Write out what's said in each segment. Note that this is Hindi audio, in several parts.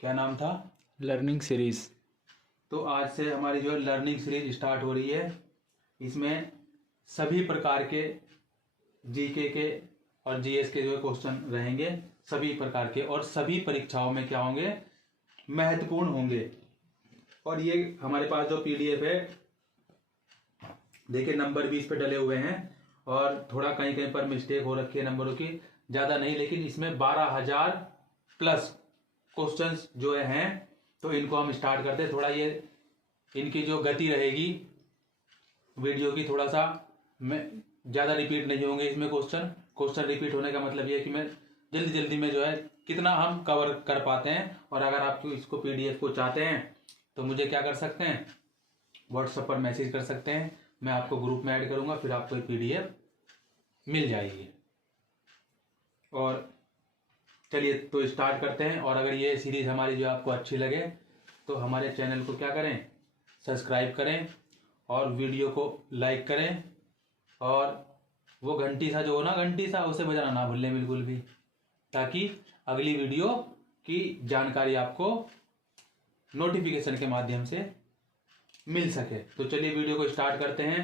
क्या नाम था? Learning series. तो आज से हमारी जो है लर्निंग सीरीज स्टार्ट हो रही है। इसमें सभी प्रकार के जीके के और जीएस के जो है क्वेश्चन रहेंगे, सभी प्रकार के, और सभी परीक्षाओं में क्या होंगे, महत्वपूर्ण होंगे। और ये हमारे पास जो पीडीएफ है, देखिए नंबर भी इस पे डले हुए हैं और थोड़ा कहीं कहीं पर मिस्टेक हो रखी है नंबरों की, ज़्यादा नहीं, लेकिन इसमें 12,000 प्लस क्वेश्चंस जो हैं, तो इनको हम स्टार्ट करते हैं। थोड़ा ये इनकी जो गति रहेगी वीडियो की, थोड़ा सा मैं ज़्यादा रिपीट नहीं होंगे इसमें क्वेश्चन रिपीट होने का मतलब ये है कि मैं जल्दी जल्दी में जो है कितना हम कवर कर पाते हैं। और अगर आप इसको पीडीएफ को चाहते हैं तो मुझे क्या कर सकते हैं, व्हाट्सएप पर मैसेज कर सकते हैं, मैं आपको ग्रुप में ऐड करूंगा, फिर आपको पीडीएफ मिल जाएगी। और चलिए तो स्टार्ट करते हैं। और अगर ये सीरीज़ हमारी जो आपको अच्छी लगे तो हमारे चैनल को क्या करें, सब्सक्राइब करें और वीडियो को लाइक करें, और वो घंटी सा जो हो ना, घंटी सा, उसे बजाना ना भूलें बिल्कुल भी, ताकि अगली वीडियो की जानकारी आपको नोटिफिकेशन के माध्यम से मिल सके। तो चलिए वीडियो को स्टार्ट करते हैं।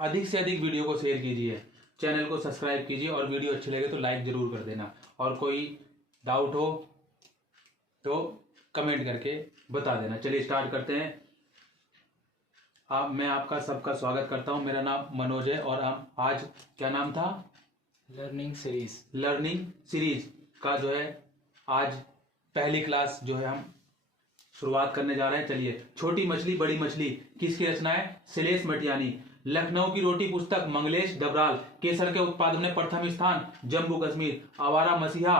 अधिक से अधिक वीडियो को शेयर कीजिए, चैनल को सब्सक्राइब कीजिए, और वीडियो अच्छी लगे तो लाइक जरूर कर देना। और कोई डाउट हो तो कमेंट करके बता देना। चलिए स्टार्ट करते हैं। मैं आपका सबका स्वागत करता हूं। मेरा नाम मनोज है और आज क्या नाम था? Learning series. लर्निंग सीरीज का जो है आज पहली क्लास जो है हम शुरुआत करने जा रहे हैं। चलिए, छोटी मछली बड़ी मछली किसकी रचना है? शैलेश मटियानी। लखनऊ की रोटी पुस्तक मंगलेश डबराल। केसर के उत्पादन में प्रथम स्थान जम्मू कश्मीर। आवारा मसीहा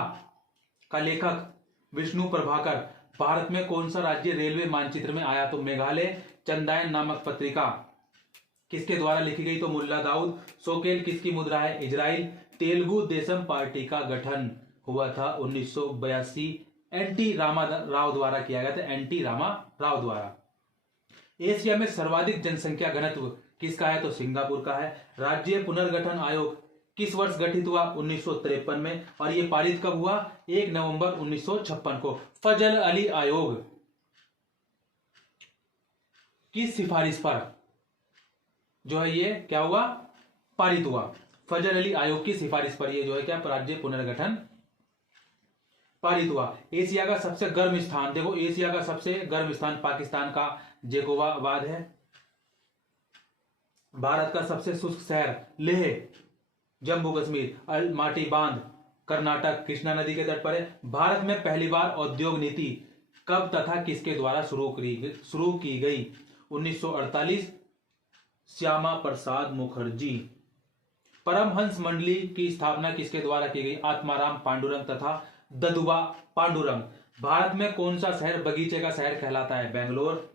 का लेखक विष्णु प्रभाकर। भारत में कौन सा राज्य रेलवे मानचित्र में आया? तो मेघालय। चंदायन नामक पत्रिका किसके द्वारा लिखी गई? तो मुल्ला दाऊद। सोकेल किसकी मुद्रा है? इजराइल। तेलुगु देशम पार्टी का गठन हुआ था 1982, एनटी रामा राव द्वारा किया गया था, एनटी रामा राव द्वारा। एशिया में सर्वाधिक जनसंख्या घनत्व किसका है? तो सिंगापुर का है। राज्य पुनर्गठन आयोग किस वर्ष गठित हुआ? 1953 में। और ये पारित कब हुआ? 1 नवंबर 1956 को। फजल अली आयोग की सिफारिश पर जो है ये क्या हुआ, पारित हुआ। फजल अली आयोग की सिफारिश पर ये जो है क्या, राज्य पुनर्गठन पारित हुआ। एशिया का सबसे गर्म स्थान, देखो एशिया का सबसे गर्म स्थान पाकिस्तान का जेकोबाबाद है। भारत का सबसे शुष्क शहर लेह जम्मू कश्मीर। अलमाटी बांध कर्नाटक कृष्णा नदी के तट पर है। भारत में पहली बार औद्योगिक नीति कब तथा किसके द्वारा शुरू की गई? 1948, श्यामा प्रसाद मुखर्जी। परमहंस मंडली की स्थापना किसके द्वारा की गई? आत्माराम पांडुरंग तथा ददुबा पांडुरंग। भारत में कौन सा शहर बगीचे का शहर कहलाता है? बेंगलोर।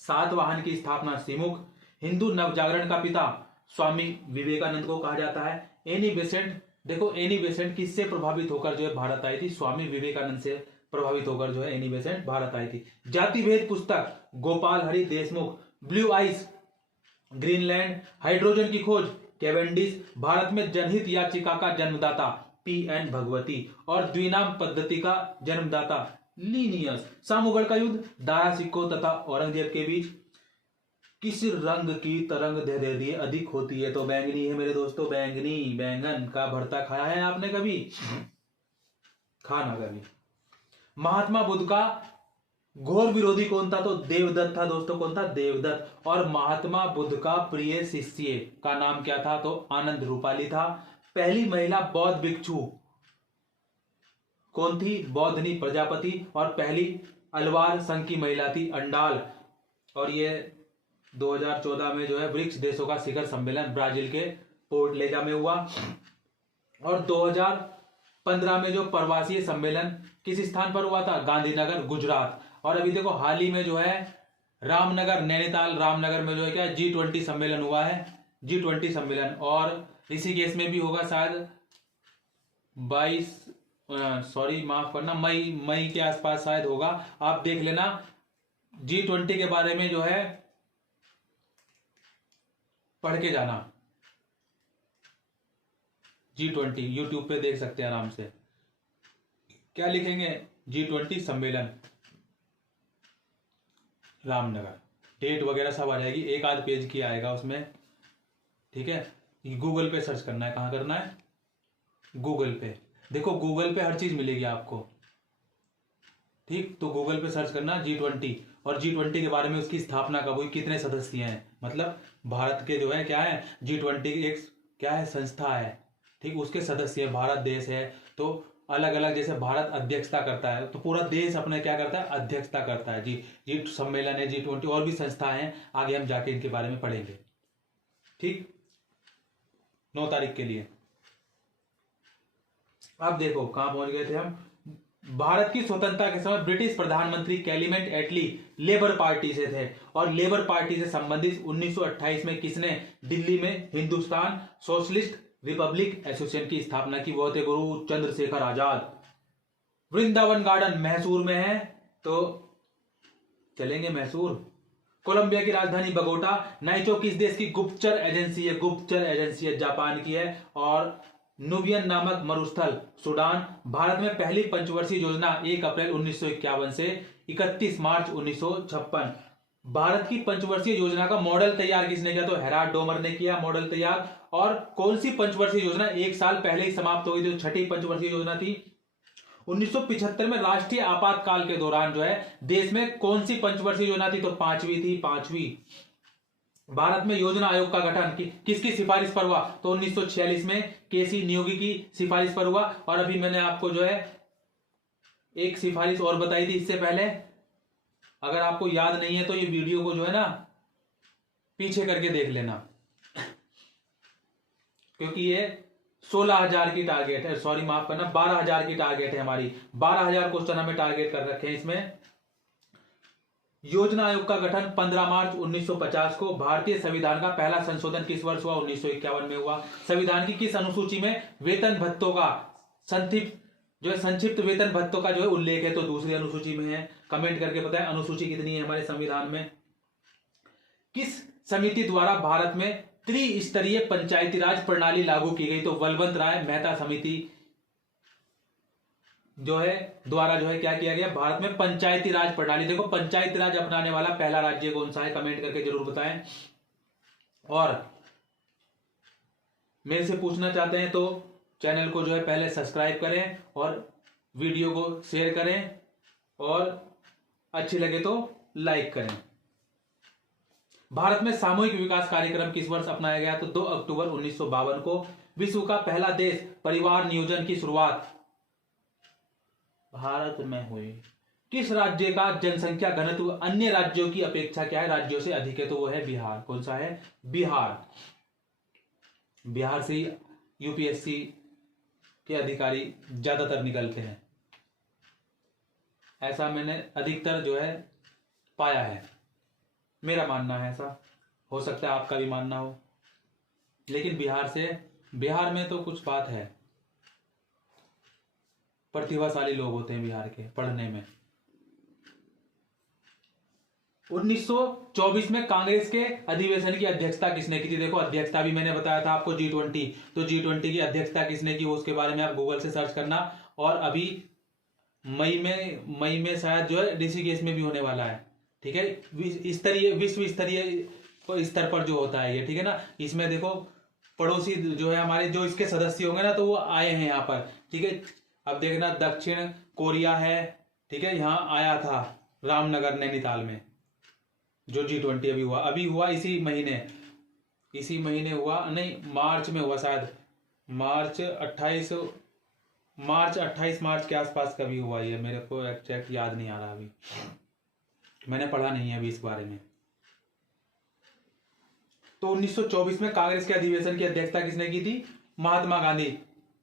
सातवाहन की स्थापना सिमुक। हिंदू नवजागरण का पिता स्वामी विवेकानंद को कहा जाता है। एनी बेसेंट, देखो एनी बेसेंट किससे प्रभावित होकर जो है भारत आई थी? स्वामी विवेकानंद से प्रभावित होकर जो है एनी बेसेंट भारत आई थी। जातिभेद पुस्तक Gopal Hari Deshmukh. Blue eyes Greenland. Hydrogen की खोज कैवेंडिश। भारत में जनहित याचिका का जन्मदाता पीएन भगवती। और द्विनाम पद्धति का जन्मदाता लीनियस। सामूगढ़ का युद्ध दारा सिक्को तथा औरंगजेब के बीच किस रंग की तरंग दैर्ध्य अधिक होती है? तो बैंगनी है मेरे दोस्तों, बैंगनी। बैंगन का भरता खाया है आपने कभी? खाना कभी। महात्मा बुद्ध का घोर विरोधी कौन था? तो देवदत्त था दोस्तों। कौन था? देवदत्त। और महात्मा बुद्ध का प्रिय शिष्य का नाम क्या था? तो आनंद रूपाली था। पहली महिला बौद्ध भिक्षु कौन थी? बौद्धनी प्रजापति। और पहली अलवार संघ की महिला थी अंडाल। और ये 2014 में जो है ब्रिक्स देशों का शिखर सम्मेलन ब्राजील के पोर्ट लेजा में हुआ। और 2015 में जो प्रवासी सम्मेलन किस स्थान पर हुआ था? गांधीनगर गुजरात। और अभी देखो हाल ही में जो है रामनगर, नैनीताल रामनगर में जो है क्या, G20 सम्मेलन हुआ है, G20 सम्मेलन। और ऋषिकेश में भी होगा शायद 22, सॉरी माफ करना, मई के आसपास शायद होगा, आप देख लेना। G20 के बारे में जो है पढ़ के जाना। G20 यूट्यूब पे देख सकते हैं आराम से। क्या लिखेंगे? G20 सम्मेलन रामनगर, डेट वगैरह सब आ जाएगी, एक आध पेज की आएगा उसमें, ठीक है। गूगल पे सर्च करना है, कहाँ करना है, गूगल पे। देखो गूगल पे हर चीज मिलेगी आपको, ठीक। तो गूगल पे सर्च करना G20, और G20 के बारे में उसकी स्थापना कब हुई, कितने सदस्य हैं, मतलब भारत के जो है क्या है, G20 एक क्या है, संस्था है, ठीक। उसके सदस्य है, भारत देश है, तो अलग अलग, जैसे भारत अध्यक्षता करता है तो पूरा देश अपने क्या करता है, अध्यक्षता करता है। जी सम्मेलन है G20, और भी संस्थाएं हैं, आगे हम जाके इनके बारे में पढ़ेंगे, ठीक। 9 तारीख के लिए। अब देखो कहां पहुंच गए थे हम। भारत की स्वतंत्रता के समय ब्रिटिश प्रधानमंत्री क्लेमेंट एटली लेबर पार्टी से थे, और लेबर पार्टी से संबंधित 1928 में किसने दिल्ली में हिंदुस्तान सोशलिस्ट रिपब्लिक एसोसिएशन की स्थापना की, वो थे गुरु चंद्रशेखर आजाद। वृंदावन गार्डन मैसूर में है, तो चलेंगे मैसूर। कोलंबिया की राजधानी बगोटा। नाइचो किस देश की गुप्तचर एजेंसी है, गुप्तचर एजेंसी है, जापान की है। और नुबियन नामक मरुस्थल सूडान। भारत में पहली पंचवर्षीय योजना 1 अप्रैल 1951 से 31 मार्च 1956। भारत की पंचवर्षीय योजना का मॉडल तैयार किसने किया, तो हेराल्ड डोमर ने किया मॉडल तैयार। और कौन सी पंचवर्षीय योजना 1 साल पहले ही समाप्त हो गई थी, छठी पंचवर्षीय योजना थी। 1975 में राष्ट्रीय आपातकाल के दौरान जो है देश में कौन सी पंचवर्षीय योजना थी, तो 5वीं थी, 5वीं। भारत में योजना आयोग का गठन किसकी सिफारिश पर हुआ, तो 1946 में केसी नियोगी की सिफारिश पर हुआ। और अभी मैंने आपको जो है एक सिफारिश और बताई थी इससे पहले, अगर आपको याद नहीं है तो ये वीडियो को जो है ना पीछे करके देख लेना, क्योंकि ये 16,000 की टारगेट है, सॉरी माफ करना, 12,000 की टारगेट है हमारी। 12,000 क्वेश्चन हमें टारगेट कर रखे हैं इसमें। योजना आयोग का गठन 15 मार्च 1950 को। भारतीय संविधान का पहला संशोधन किस वर्ष हुआ, 1951 में हुआ। संविधान की किस अनुसूची में वेतन भत्तों का संक्षिप्त वेतन भत्तों का जो है उल्लेख है, तो दूसरी अनुसूची में है। कमेंट करके बताएं अनुसूची कितनी है हमारे संविधान में। किस समिति द्वारा भारत में त्रिस्तरीय पंचायती राज प्रणाली लागू की गई, तो बलवंत राय मेहता समिति जो है द्वारा जो है क्या किया गया, भारत में पंचायती राज प्रणाली। देखो पंचायती राज अपनाने वाला पहला राज्य कौन सा है, कमेंट करके जरूर बताएं। और मेरे से पूछना चाहते हैं तो चैनल को जो है पहले सब्सक्राइब करें और वीडियो को शेयर करें, और अच्छी लगे तो लाइक करें। भारत में सामूहिक विकास कार्यक्रम किस वर्ष अपनाया गया, तो 2 अक्टूबर 1952 को। विश्व का पहला देश परिवार नियोजन की शुरुआत भारत में हुई। किस राज्य का जनसंख्या घनत्व अन्य राज्यों की अपेक्षा क्या है, राज्यों से अधिक है, तो वो है बिहार। कौन सा है, बिहार। बिहार से यूपीएससी के अधिकारी ज्यादातर निकलते हैं, ऐसा मैंने अधिकतर जो है पाया है, मेरा मानना है। ऐसा हो सकता है आपका भी मानना हो, लेकिन बिहार में तो कुछ बात है, प्रतिभाशाली लोग होते हैं बिहार के पढ़ने में। 1924 में कांग्रेस के अधिवेशन की अध्यक्षता किसने की थी, देखो अध्यक्षता भी मैंने बताया था आपको G20, तो G20 की अध्यक्षता किसने की, उसके बारे में आप गूगल से सर्च करना। और अभी मई में शायद जो है ऋषिकेश में भी होने वाला है, ठीक है। विश्व स्तरीय स्तर पर जो होता है ये, ठीक है ना। इसमें देखो पड़ोसी जो है हमारे, जो इसके सदस्य होंगे ना, तो वो आए हैं यहाँ पर, ठीक है। अब देखना दक्षिण कोरिया है, ठीक है, यहाँ आया था रामनगर नैनीताल में, जो G20 अभी हुआ इसी महीने हुआ, नहीं मार्च में हुआ शायद, मार्च 28 मार्च के आसपास कभी हुआ ये, मेरे को एग्जैक्ट याद नहीं आ रहा, अभी मैंने पढ़ा नहीं है अभी इस बारे में। तो 1924 में कांग्रेस के अधिवेशन की अध्यक्षता किसने की थी, महात्मा गांधी,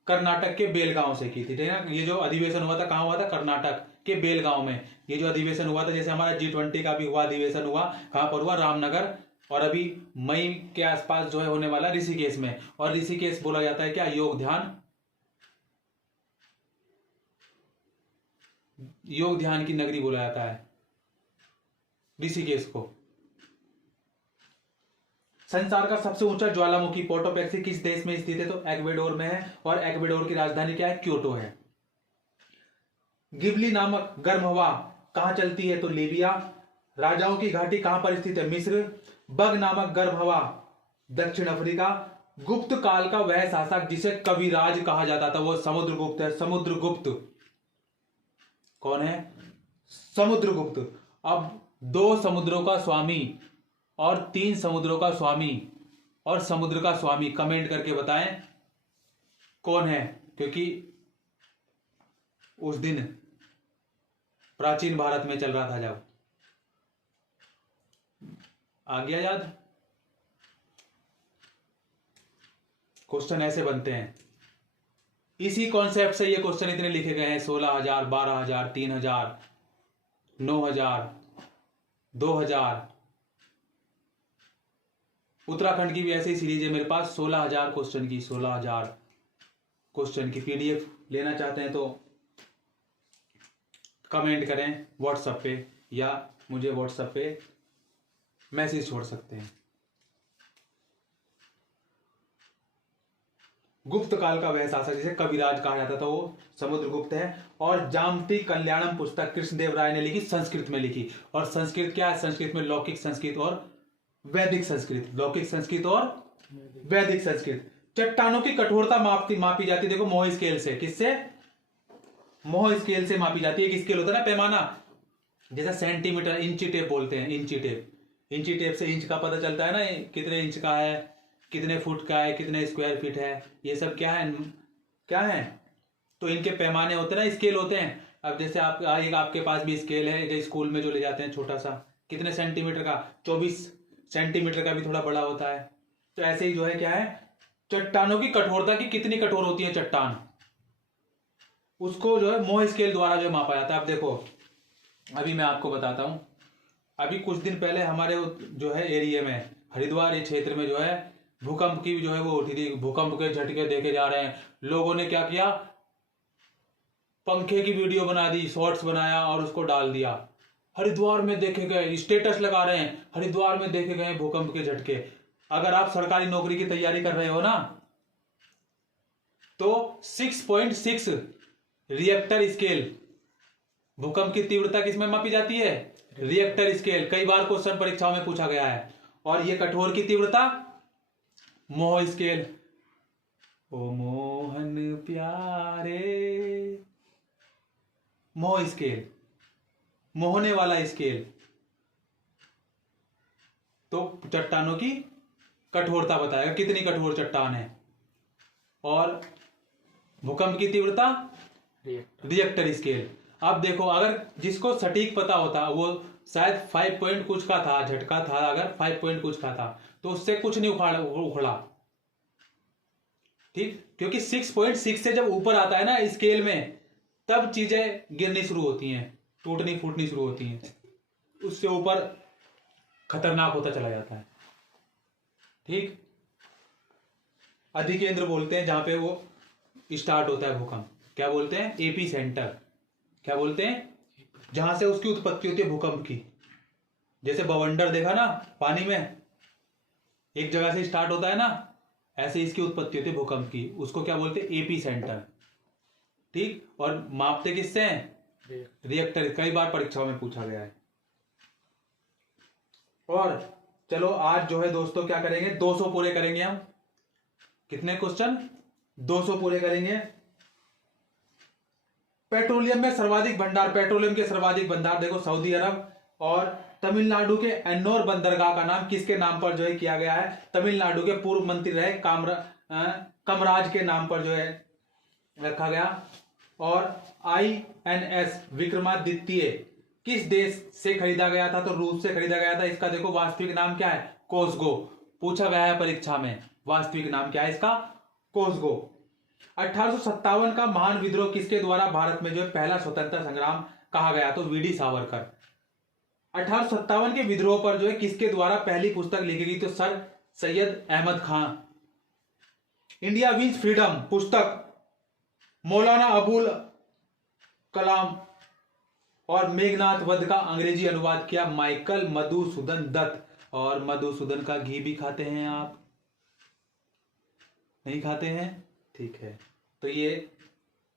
कर्नाटक के बेलगांव से की थी, ठीक है। ये जो अधिवेशन हुआ था कहाँ हुआ था, कर्नाटक के बेलगांव में ये जो अधिवेशन हुआ था। जैसे हमारा G20 का भी हुआ अधिवेशन हुआ, कहां पर हुआ, रामनगर। और अभी मई के आसपास जो है होने वाला ऋषिकेश में। और ऋषिकेश बोला जाता है क्या, योग ध्यान की नगरी बोला जाता है ऋषिकेश को। संसार का सबसे ऊंचा ज्वालामुखी पोटोपेक्सी किस देश में स्थित है, तो एक्वेडोर में है। और एक्वेडोर की राजधानी क्या है, क्योटो है। गिबली नामक गर्म हवा कहाँ चलती है? तो लीबिया। राजाओं की घाटी कहां पर स्थित है? मिस्र। बग नामक गर्म हवा दक्षिण अफ्रीका। गुप्त काल का वह शासक जिसे कविराज कहा जाता था वो समुद्रगुप्त है। समुद्रगुप्त कौन है? समुद्रगुप्त। अब 2 समुद्रों का स्वामी और 3 समुद्रों का स्वामी और समुद्र का स्वामी कमेंट करके बताएं कौन है, क्योंकि उस दिन प्राचीन भारत में चल रहा था जब। आ गया याद? क्वेश्चन ऐसे बनते हैं, इसी कॉन्सेप्ट से ये क्वेश्चन इतने लिखे गए हैं। 16,000, 12,000, 3,000, 9,000, 2,000। उत्तराखंड की भी ऐसी सीरीज है मेरे पास 16,000 क्वेश्चन की। 16,000 क्वेश्चन की पीडीएफ लेना चाहते हैं तो कमेंट करें व्हाट्सएप पे या मुझे व्हाट्सएप पे मैसेज छोड़ सकते हैं। गुप्त काल का वह शासक जिसे कविराज कहा जाता था वो समुद्रगुप्त है। और जामती कल्याणम पुस्तक कृष्णदेव राय ने लिखी, संस्कृत में लिखी। और संस्कृत क्या है? संस्कृत में लौकिक संस्कृत और वैदिक संस्कृत। लौकिक संस्कृत और वैदिक संस्कृत। चट्टानों की कठोरता मापी जाती है, देखो मोह स्केल से। किससे? मोह स्केल से मापी जाती है। एक स्केल होता है ना पैमाना, जैसे सेंटीमीटर, इंची टेप बोलते हैं। इंची टेप, इंची टेप से इंच का पता चलता है ना, कितने इंच का है, कितने फुट का है, कितने स्क्वायर फीट है। ये सब क्या है? क्या है? तो इनके पैमाने होते हैं ना, स्केल होते हैं। अब जैसे आपके पास भी स्केल है स्कूल में जो ले जाते हैं छोटा सा, कितने सेंटीमीटर का? 24 सेंटीमीटर का भी थोड़ा बड़ा होता है। तो ऐसे ही जो है क्या है, चट्टानों की कठोरता की कितनी कठोर होती है चट्टान, उसको जो है मोह स्केल द्वारा जो मापा जाता है। अब देखो, अभी मैं आपको बताता हूं। अभी कुछ दिन पहले हमारे जो है एरिया में, हरिद्वार ये क्षेत्र में जो है भूकंप की जो है वो उठी थी। भूकंप के झटके देखे जा रहे हैं। लोगों ने क्या किया, पंखे की वीडियो बना दी, शॉर्ट्स बनाया और उसको डाल दिया। हरिद्वार में देखे गए, स्टेटस लगा रहे हैं, हरिद्वार में देखे गए भूकंप के झटके। अगर आप सरकारी नौकरी की तैयारी कर रहे हो ना, तो 6.6 रिएक्टर स्केल, भूकंप की तीव्रता किसमें मापी जाती है? Richter scale. कई बार क्वेश्चन परीक्षाओं में पूछा गया है। और ये कठोर की तीव्रता मोह स्केल। ओ मोहन प्यारे, मोह स्केल, मोहने वाला स्केल। तो चट्टानों की कठोरता बताएगा कितनी कठोर चट्टान है। और भूकंप की तीव्रता रिएक्टर स्केल। अब देखो, अगर जिसको सटीक पता होता, वो शायद 5 पॉइंट कुछ का था, झटका था अगर 5 पॉइंट कुछ का था, तो उससे कुछ नहीं उखड़ा। ठीक, क्योंकि 6.6 से जब ऊपर आता है ना स्केल में, तब चीजें गिरनी शुरू होती हैं, टूटनी फूटनी शुरू होती हैं। उससे ऊपर खतरनाक होता चला जाता है। ठीक, अधिकेंद्र बोलते हैं जहां पे वो स्टार्ट होता है भूकंप। क्या बोलते हैं? AP centre. क्या बोलते हैं? जहां से उसकी उत्पत्ति होती है भूकंप की। जैसे बवंडर देखा ना पानी में, एक जगह से स्टार्ट होता है ना, ऐसे इसकी उत्पत्ति होती है भूकंप की। उसको क्या बोलते हैं? AP centre. ठीक, और मापते किससे हैं? रिएक्टर। कई बार परीक्षाओं में पूछा गया है। और चलो आज जो है दोस्तों क्या करेंगे, 200 पूरे करेंगे हम। कितने क्वेश्चन? 200 पूरे करेंगे। पेट्रोलियम में सर्वाधिक भंडार, पेट्रोलियम के सर्वाधिक भंडार देखो सऊदी अरब। और तमिलनाडु के एन्नोर बंदरगाह का नाम किसके नाम पर जो है किया गया है? तमिलनाडु के पूर्व मंत्री रहे कामराज के नाम पर जो है रखा गया। और INS विक्रमादित्य किस देश से खरीदा गया था? तो रूस से खरीदा गया था। इसका देखो वास्तविक नाम क्या है? कोसगो। पूछा गया है परीक्षा में, वास्तविक नाम क्या है इसका? कोसगो। 1857 का महान विद्रोह किसके द्वारा भारत में जो है पहला स्वतंत्रता संग्राम कहा गया? तो वीडी सावरकर। 1857 के विद्रोह पर जो है किसके द्वारा पहली पुस्तक लिखी गई? तो sir Syed Ahmad Khan. India wins freedom पुस्तक मौलाना अबुल कलाम। और मेघनाथ वध का अंग्रेजी अनुवाद किया माइकल मधुसूदन दत्त। और मधुसूदन का घी भी खाते हैं आप? नहीं खाते हैं? ठीक है, तो ये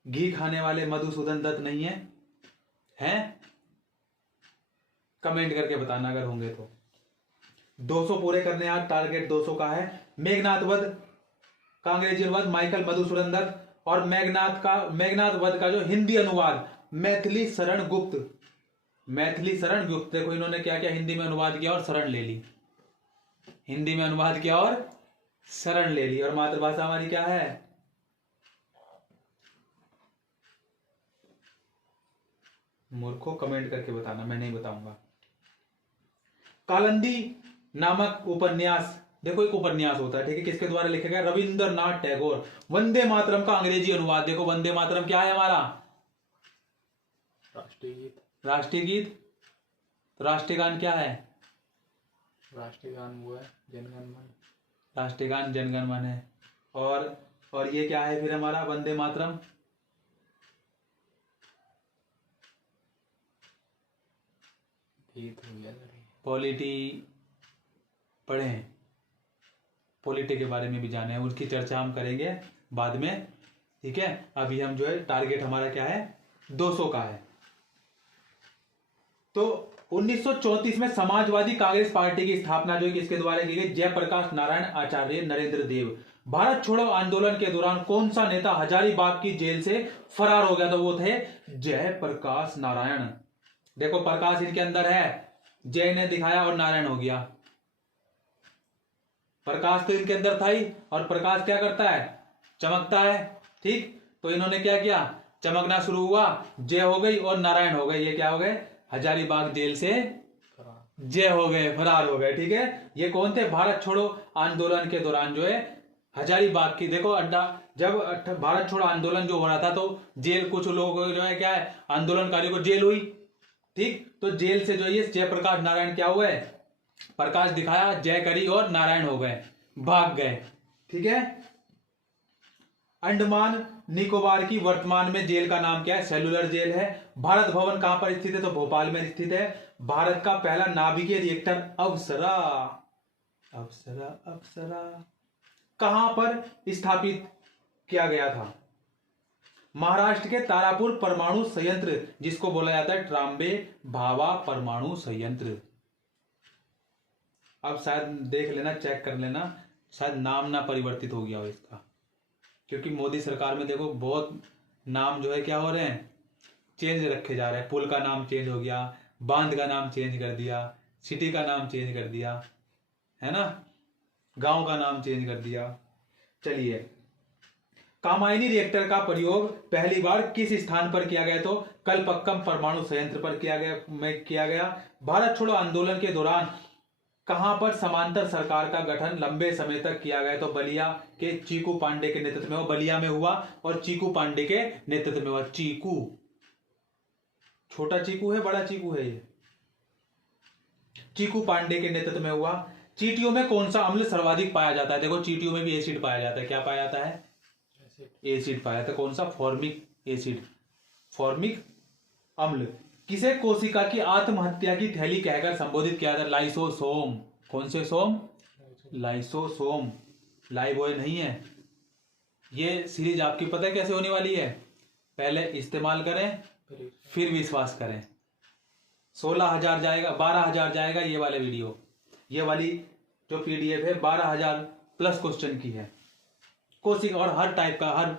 घी खाने वाले मधुसूदन दत्त नहीं है, हैं? कमेंट करके बताना अगर होंगे तो। 200 पूरे करने आज, टारगेट 200 का है। मेघनाथ वध का अंग्रेजी अनुवाद माइकल मधुसूदन दत्त, और मेघनाथ वध का जो हिंदी अनुवाद मैथिली शरण गुप्त। मैथिली शरण गुप्त, देखो इन्होंने क्या किया, हिंदी में अनुवाद किया और शरण ले ली। हिंदी में अनुवाद किया और शरण ले ली। और मातृभाषा हमारी क्या है? मूर्खों, कमेंट करके बताना, मैं नहीं बताऊंगा। कालिंदी नामक उपन्यास, देखो एक उपन्यास होता है, ठीक है, किसके द्वारा लिखा गया? रविंद्रनाथ टैगोर। वंदे मातरम का अंग्रेजी अनुवाद, देखो वंदे मातरम क्या है हमारा? राष्ट्रीय गीत। राष्ट्रीय गीत। तो राष्ट्रीय गान क्या है? राष्ट्रीय गान वो है जनगण मन। राष्ट्रीय गान जनगण मन है। और ये क्या है फिर हमारा वंदे मातरम? गीत हो गया। पॉलिटी पढ़ें, पॉलिटी के बारे में भी जाने, उसकी चर्चा हम करेंगे बाद में, ठीक है। अभी हम जो है टारगेट हमारा क्या है? 200 का है। तो 1934 में समाजवादी कांग्रेस पार्टी की स्थापना जो है किसके द्वारा की गई? जयप्रकाश नारायण आचार्य नरेंद्र देव। भारत छोड़ो आंदोलन के दौरान कौन सा नेता हजारीबाग की जेल से फरार हो गया? तो वो थे जयप्रकाश नारायण। देखो प्रकाश इनके अंदर है, जय ने दिखाया और नारायण हो गया। प्रकाश तो इनके अंदर था ही, और प्रकाश क्या करता है? चमकता है, ठीक। तो इन्होंने क्या किया? चमकना शुरू हुआ, जय हो गई और नारायण हो गए। ये क्या हो गए? हजारीबाग जेल से जय हो गए, फरार हो गए, ठीक है। ये कौन थे? भारत छोड़ो आंदोलन के दौरान जो है हजारीबाग की, देखो अड्डा, जब भारत छोड़ो आंदोलन जो हो रहा था तो जेल, कुछ लोग जो है क्या है, आंदोलनकारियों को जेल हुई, ठीक। तो जेल से जो ये जयप्रकाश नारायण क्या हुए? प्रकाश दिखाया, जय करी और नारायण हो गए, भाग गए, ठीक है। अंडमान निकोबार की वर्तमान में जेल का नाम क्या है? सेलुलर जेल है। भारत भवन कहां पर स्थित है? तो भोपाल में स्थित है। भारत का पहला नाभिकीय रिएक्टर अप्सरा, अप्सरा अप्सरा कहां पर स्थापित किया गया था? महाराष्ट्र के तारापुर परमाणु संयंत्र, जिसको बोला जाता है ट्राम्बे भाभा परमाणु संयंत्र। अब शायद देख लेना, चेक कर लेना, शायद नाम ना परिवर्तित हो गया हो इसका, क्योंकि मोदी सरकार में देखो बहुत नाम जो है क्या हो रहे हैं, चेंज रखे जा रहे हैं। पुल का नाम चेंज हो गया, बांध का नाम चेंज कर दिया, सिटी का नाम चेंज कर दिया, है ना, गांव का नाम चेंज कर दिया। चलिए, कामायनी रिएक्टर का प्रयोग पहली बार किस स्थान पर किया गया? तो कलपक्कम परमाणु संयंत्र पर किया गया। भारत छोड़ो आंदोलन के दौरान कहां पर समांतर सरकार का गठन लंबे समय तक किया गया? तो बलिया के चीकू पांडे के नेतृत्व में हुआ, बलिया में हुआ और चीकू पांडे के नेतृत्व में हुआ। चीकू, छोटा चीकू है, बड़ा चीकू है ये, चीकू पांडे के नेतृत्व में हुआ। चींटियों में कौन सा अम्ल सर्वाधिक पाया जाता है? देखो चींटियों में भी एसिड पाया जाता है। क्या पाया जाता है? एसिड पाया जाता है। कौन सा? फॉर्मिक एसिड, फॉर्मिक अम्ल। किसे कोशिका की आत्महत्या की थैली कहकर संबोधित किया जाता है? लाइसोसोम। कौन से सोम? लाइसोसोम, लाइव बॉय नहीं है। ये सीरीज आपकी पता है कैसे होने वाली है? पहले इस्तेमाल करें फिर विश्वास करें। 16,000 जाएगा, 12,000 जाएगा ये वाला वीडियो, ये वाली जो पीडीएफ है 12,000 प्लस क्वेश्चन की है। कोशिका, और हर टाइप का, हर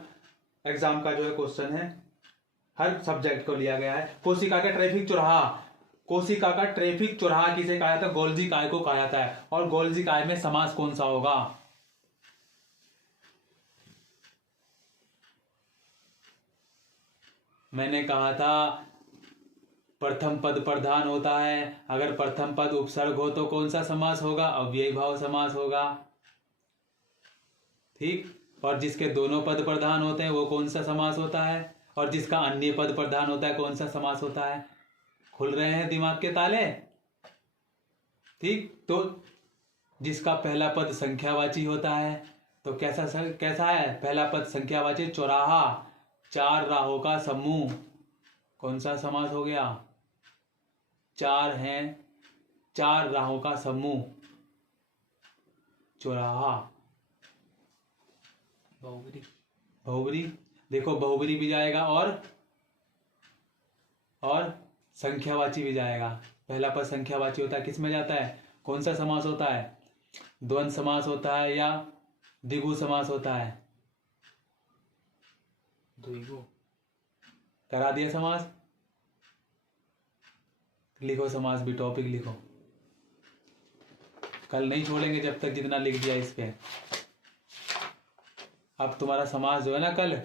एग्जाम का जो है क्वेश्चन है, हर सब्जेक्ट को लिया गया है। कोशिका का ट्रैफिक चौराहा, कोशिका का ट्रैफिक चौराहा किसे कहा जाता है? गोल्जी काय को कहा जाता है। और गोल्जी काय में समास कौन सा होगा? मैंने कहा था प्रथम पद प्रधान होता है, अगर प्रथम पद उपसर्ग हो तो कौन सा समास होगा? अव्ययी भाव समास होगा, ठीक। और जिसके दोनों पद प्रधान होते हैं वो कौन सा समास होता है? और जिसका अन्य पद प्रधान होता है कौन सा समास होता है? खुल रहे हैं दिमाग के ताले, ठीक। तो जिसका पहला पद संख्यावाची होता है तो कैसा है? पहला पद संख्यावाची, चौराहा, चार राहों का समूह, कौन सा समास हो गया? चार हैं, चार राहों का समूह, चौराहा। बहुब्री, बहुब्री, देखो बहुब्री भी जाएगा और संख्यावाची भी जाएगा। पहला पद संख्यावाची होता है, किस में जाता है? कौन सा समास होता है? द्वंद्व समास होता है या द्विगु समास होता है? द्विगु। करा दिया समास। लिखो समास भी, टॉपिक लिखो, कल नहीं छोड़ेंगे जब तक जितना लिख दिया इस पे। अब तुम्हारा समास जो है ना कल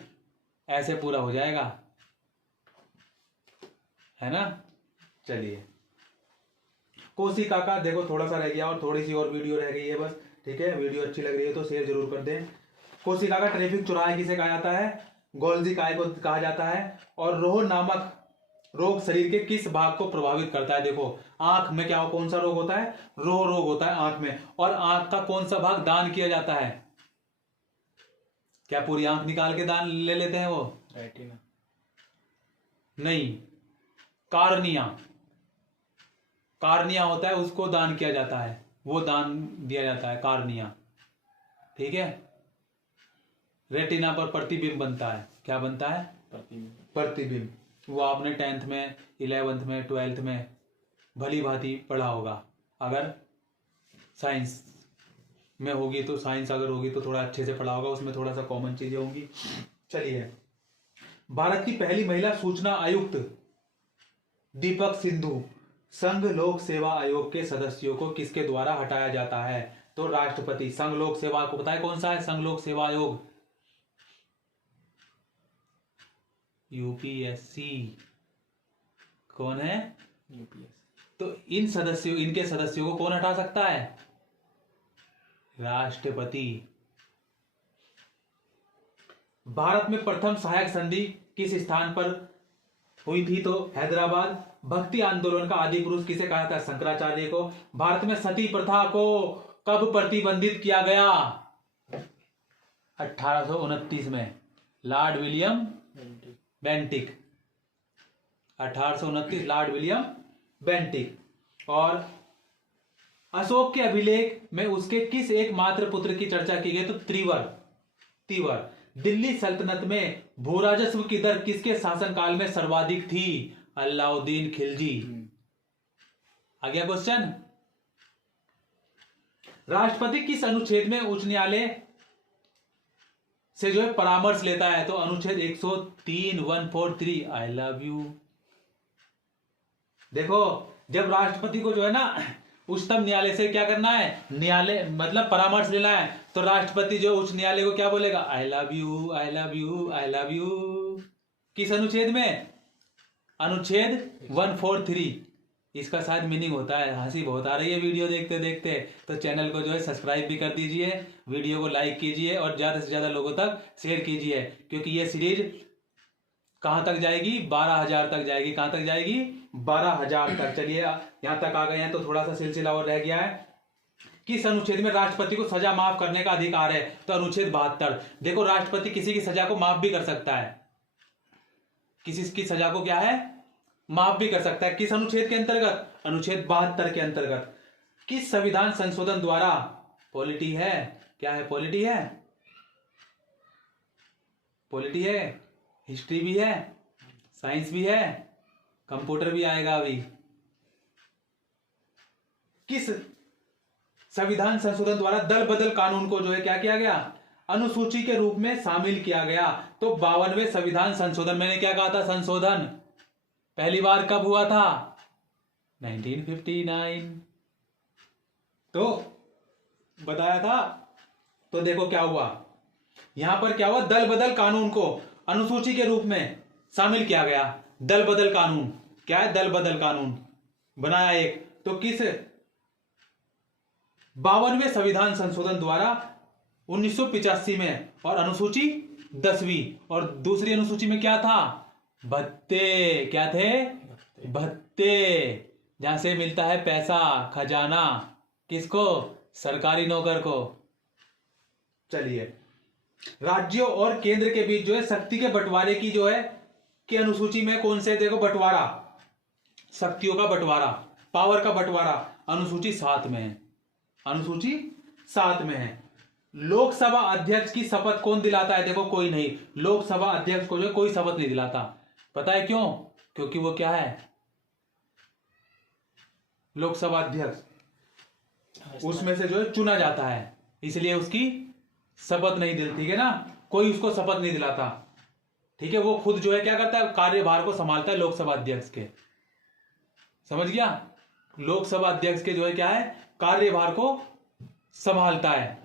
ऐसे पूरा हो जाएगा, है ना? चलिए, कोशिका का देखो थोड़ा सा रह गया और थोड़ी सी और वीडियो रह गई है बस। ठीक है, वीडियो अच्छी लग रही है तो शेयर जरूर कर दें। कोशिका का ट्रैफिक चौराहा किसे कहा जाता है? गोल्जी काय को कहा जाता है। और रोह नामक रोग शरीर के किस भाग को प्रभावित करता है? देखो आंख में क्या कौन सा रोग होता है? रोह रोग होता है आंख में। और आंख का कौन सा भाग दान किया जाता है? क्या पूरी आंख निकाल के दान ले लेते हैं वो? रेटिना। नहीं, कार्निया। कार्निया होता है, उसको दान किया जाता है, वो दान दिया जाता है, कार्निया। ठीक है। रेटिना पर प्रतिबिंब बनता है। क्या बनता है? प्रतिबिंब। प्रतिबिंब। वो आपने 10th में, 11th में, 12th में भली भांति पढ़ा होगा। अगर साइंस में होगी तो, साइंस अगर होगी तो थोड़ा अच्छे से पढ़ा होगा, उसमें थोड़ा सा कॉमन चीजें होंगी। चलिए, भारत की पहली महिला सूचना आयुक्त दीपक सिंधु संघ लोक सेवा आयोग के सदस्यों को किसके द्वारा हटाया जाता है? तो राष्ट्रपति। संघ लोक सेवा को पता है कौन सा है? संघ लोक सेवा आयोग, यूपीएससी। कौन है? यूपीएससी। तो इनके सदस्यों को कौन हटा सकता है? राष्ट्रपति। भारत में प्रथम सहायक संधि किस स्थान पर हुई थी? तो हैदराबाद। भक्ति आंदोलन का आदि पुरुष किसे कहा था? शंकराचार्य को। भारत में सती प्रथा को कब प्रतिबंधित किया गया? 1829 में, Lord William Bentinck. 1829, Lord William Bentinck. और अशोक के अभिलेख में उसके किस एकमात्र पुत्र की चर्चा की गई? तो तीवर। दिल्ली सल्तनत में भूराजस्व की दर किसके शासनकाल में सर्वाधिक थी? अलाउद्दीन खिलजी। आ गया क्वेश्चन। राष्ट्रपति किस अनुच्छेद में उच्च न्यायालय से जो है परामर्श लेता है? तो अनुच्छेद 103, 143। I love you. देखो, जब राष्ट्रपति को जो है ना उच्चतम न्यायालय से क्या करना है? न्यायालय मतलब परामर्श लेना है, तो राष्ट्रपति जो उच्च न्यायालय को क्या बोलेगा? I love you, I love you, I love you. किस अनुच्छेद में? अनुच्छेद 143। इसका शायद मीनिंग होता है, हंसी बहुत आ रही है वीडियो देखते देखते, तो चैनल को जो है सब्सक्राइब भी कर दीजिए, वीडियो को लाइक कीजिए और ज्यादा से ज्यादा लोगों तक शेयर कीजिए, क्योंकि ये सीरीज कहां तक जाएगी? 12,000 तक जाएगी। कहां तक जाएगी? 12,000 तक। चलिए, यहां तक आ गए हैं तो थोड़ा सा सिलसिला और रह गया है। किस अनुच्छेद में राष्ट्रपति को सजा माफ करने का अधिकार है? तो अनुच्छेद 72। देखो, राष्ट्रपति किसी की सजा को माफ भी कर सकता है, किसी की सजा को क्या है? माफ भी कर सकता है। किस अनुच्छेद के अंतर्गत? अनुच्छेद 72 के अंतर्गत। किस संविधान संशोधन द्वारा? पॉलिटी है। क्या है? पॉलिटी है, पॉलिटी है, हिस्ट्री भी है, साइंस भी है, कंप्यूटर भी आएगा अभी। किस संविधान संशोधन द्वारा दल बदल कानून को जो है क्या किया गया? अनुसूची के रूप में शामिल किया गया। तो 52वें संविधान संशोधन, मैंने क्या कहा था? संशोधन पहली बार कब हुआ था? 1959। तो बताया था। तो देखो क्या हुआ, यहां पर क्या हुआ? दल बदल कानून को अनुसूची के रूप में शामिल किया गया। दल बदल कानून क्या है? दल बदल कानून बनाया एक। तो किस 52वें संविधान संशोधन द्वारा 1985 में, और अनुसूची 10वीं, और दूसरी अनुसूची में क्या था? भत्ते। क्या थे? भत्ते, जहां से मिलता है पैसा, खजाना। किसको? सरकारी नौकर को। चलिए, राज्यों और केंद्र के बीच जो है शक्ति के बंटवारे की जो है कि अनुसूची में कौन से? देखो, बंटवारा, शक्तियों का बंटवारा, पावर का बंटवारा अनुसूची 7 में है। अनुसूची 7 में है। लोकसभा अध्यक्ष की शपथ कौन दिलाता है? देखो, कोई नहीं। लोकसभा अध्यक्ष को जो कोई शपथ नहीं दिलाता। पता है क्यों? क्योंकि वो क्या है? लोकसभा अध्यक्ष उसमें से जो है चुना जाता है, इसलिए उसकी शपथ नहीं दिल, ठीक है ना, कोई उसको शपथ नहीं दिलाता, ठीक है, वो खुद जो है क्या करता है, कार्यभार को संभालता है लोकसभा अध्यक्ष के, समझ गया, लोकसभा अध्यक्ष के जो है क्या है, कार्यभार को संभालता है।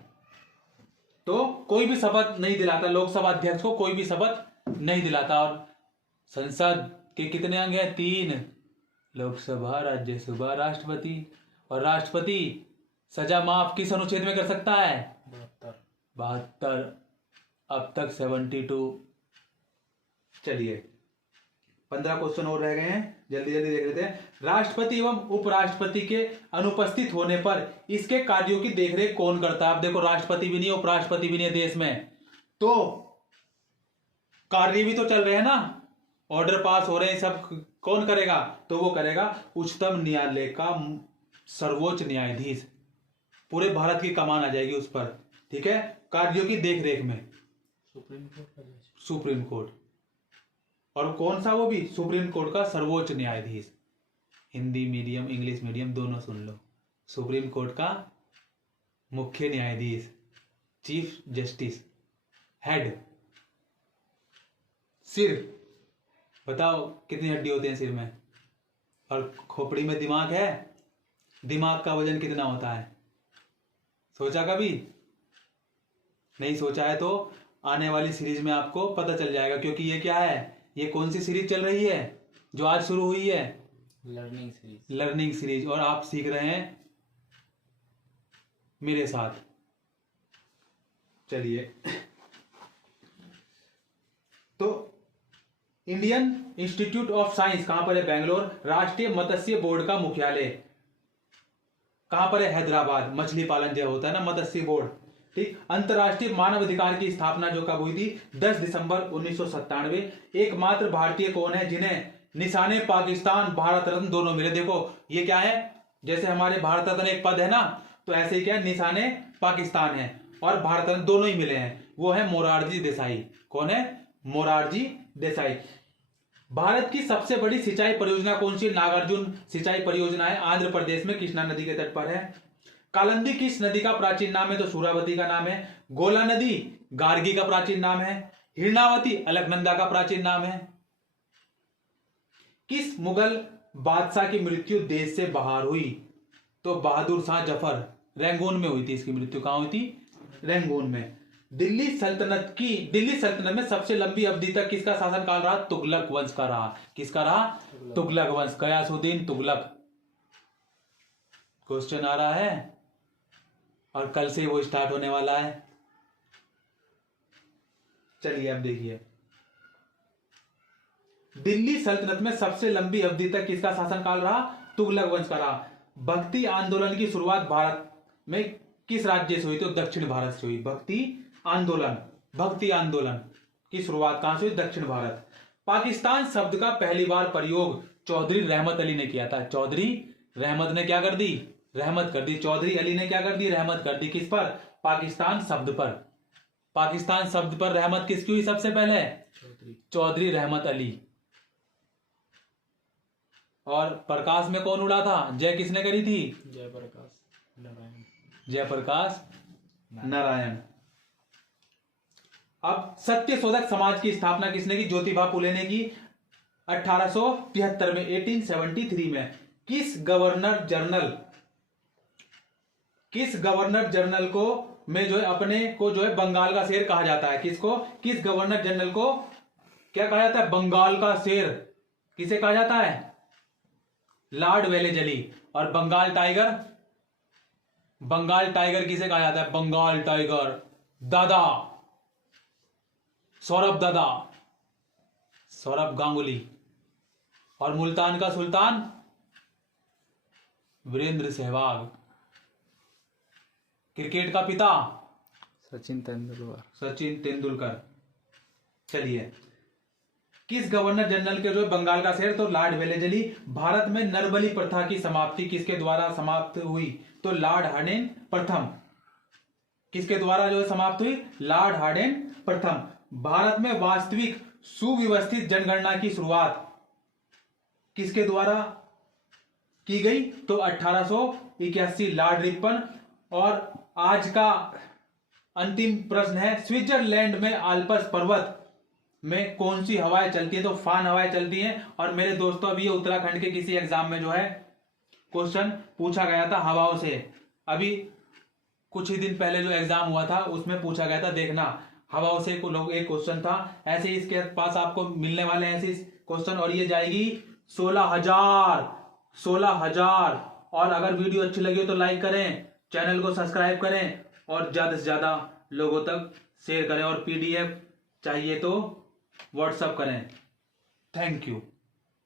तो कोई भी शपथ नहीं दिलाता, लोकसभा अध्यक्ष को कोई भी शपथ नहीं दिलाता। और संसद के कितने अंग हैं, 3, लोकसभा, राज्यसभा, राष्ट्रपति। और राष्ट्रपति सजा माफ किस अनुच्छेद में कर सकता है, 72। अब तक 72। चलिए 15 क्वेश्चन और रह गए हैं, जल्दी जल्दी देख लेते हैं। राष्ट्रपति एवं उपराष्ट्रपति के अनुपस्थित होने पर इसके कार्यों की देखरेख कौन करता है। अब देखो राष्ट्रपति भी नहीं, उपराष्ट्रपति भी नहीं है देश में, तो कार्य भी तो चल रहे हैं ना, ऑर्डर पास हो रहे हैं, सब कौन करेगा, तो वो करेगा उच्चतम न्यायालय का सर्वोच्च न्यायाधीश। पूरे भारत की कमान आ जाएगी उस पर, ठीक है, कार्यों की देखरेख में सुप्रीम कोर्ट। और कौन सा, वो भी सुप्रीम कोर्ट का सर्वोच्च न्यायाधीश। हिंदी मीडियम इंग्लिश मीडियम दोनों सुन लो, सुप्रीम कोर्ट का मुख्य न्यायाधीश, चीफ जस्टिस, हेड। सिर, बताओ कितनी हड्डी होती है सिर में, और खोपड़ी में दिमाग है, दिमाग का वजन कितना होता है, सोचा कभी नहीं सोचा है तो आने वाली सीरीज में आपको पता चल जाएगा, क्योंकि ये क्या है, ये कौन सी सीरीज चल रही है जो आज शुरू हुई है, लर्निंग सीरीज, और आप सीख रहे हैं मेरे साथ। चलिए, तो इंडियन इंस्टीट्यूट ऑफ साइंस कहां पर है, बेंगलोर। राष्ट्रीय मत्स्य बोर्ड का मुख्यालय कहां पर है, हैदराबाद। मछली पालन जो होता है ना, मत्स्य बोर्ड, ठीक। अंतर्राष्ट्रीय मानव अधिकार की स्थापना जो कब हुई थी, 10 दिसंबर 1997। एकमात्र भारतीय कौन है जिन्हें निशाने पाकिस्तान भारत रत्न दोनों मिले। देखो ये क्या है, जैसे हमारे भारत रत्न एक पद है ना, तो ऐसे ही क्या निशाने पाकिस्तान है और भारत रत्न दोनों ही मिले हैं, वो है मोरारजी देसाई। कौन है, मोरारजी देसाई। भारत की सबसे बड़ी सिंचाई परियोजना कौन सी, नागार्जुन सिंचाई परियोजना है, आंध्र प्रदेश में कृष्णा नदी के तट पर है। कालिंदी किस नदी का प्राचीन नाम है, तो सूरावती का नाम है। गोला नदी गार्गी का प्राचीन नाम है। हिरणावती अलकनंदा का प्राचीन नाम है। किस मुगल बादशाह की मृत्यु देश से बाहर हुई, तो बहादुर शाह जफर, रंगून में हुई थी इसकी मृत्यु। कहां हुई थी, रंगून में। दिल्ली सल्तनत में सबसे लंबी अवधि तक किसका शासनकाल रहा, तुगलक वंश का रहा। किसका रहा, तुगलक वंश, गयासुद्दीन तुगलक। क्वेश्चन आ रहा है और कल से वो स्टार्ट होने वाला है। चलिए अब देखिए, दिल्ली सल्तनत में सबसे लंबी अवधि तक किसका शासनकाल रहा, तुगलक वंश का रहा। भक्ति आंदोलन की शुरुआत भारत में किस राज्य से हुई, तो दक्षिण भारत से हुई। भक्ति आंदोलन की शुरुआत कहां से हुई, दक्षिण भारत। पाकिस्तान शब्द का पहली बार प्रयोग चौधरी रहमत अली ने किया था। चौधरी रहमत ने क्या कर दी, रहमत कर दी। चौधरी अली ने क्या कर दी, रहमत कर दी। किस पर, पाकिस्तान शब्द पर। पाकिस्तान शब्द पर रहमत किसकी हुई सबसे पहले, चौधरी रहमत अली। और प्रकाश में कौन उड़ा था, जय किसने करी थी, जयप्रकाश नारायण। अब सत्य शोधक समाज की स्थापना किसने की, ज्योतिबा फुले ने की 1873 में, 1873 में। किस गवर्नर जनरल को में जो है अपने को जो है बंगाल का शेर कहा जाता है। किसको, किस गवर्नर जनरल को क्या कहा जाता है, बंगाल का शेर। किसे कहा जाता है, लॉर्ड वेलेजली। और बंगाल टाइगर किसे कहा जाता है, बंगाल टाइगर, दादा सौरभ गांगुली। और मुल्तान का सुल्तान वीरेंद्र सहवाग। क्रिकेट का पिता सचिन तेंदुलकर। चलिए, किस गवर्नर जनरल के जो बंगाल का शेर, तो लॉर्ड वेलेजली। भारत में नरबली प्रथा की समाप्ति किसके द्वारा समाप्त हुई, तो लॉर्ड हार्डिंग प्रथम। किसके द्वारा जो समाप्त हुई, लॉर्ड हार्डिंग प्रथम। भारत में वास्तविक सुव्यवस्थित जनगणना की शुरुआत किसके द्वारा की गई तो 1881 लॉर्ड रिपन। और आज का अंतिम प्रश्न है, स्विट्जरलैंड में आल्प्स पर्वत में कौन सी हवाएं चलती है? तो फान हवाएं चलती हैं। और मेरे दोस्तों अभी ये उत्तराखंड के किसी एग्जाम में जो है क्वेश्चन पूछा गया था हवाओं से, अभी कुछ ही दिन पहले जो एग्जाम हुआ था उसमें पूछा गया था, देखना हवाओं से एक क्वेश्चन था। ऐसे ही इसके पास आपको मिलने वाले हैं ऐसे क्वेश्चन, और ये जाएगी 16,000। और अगर वीडियो अच्छी लगी हो तो लाइक करें, चैनल को सब्सक्राइब करें और ज्यादा से ज्यादा लोगों तक शेयर करें, और पीडीएफ चाहिए तो व्हाट्सएप करें। Thank you.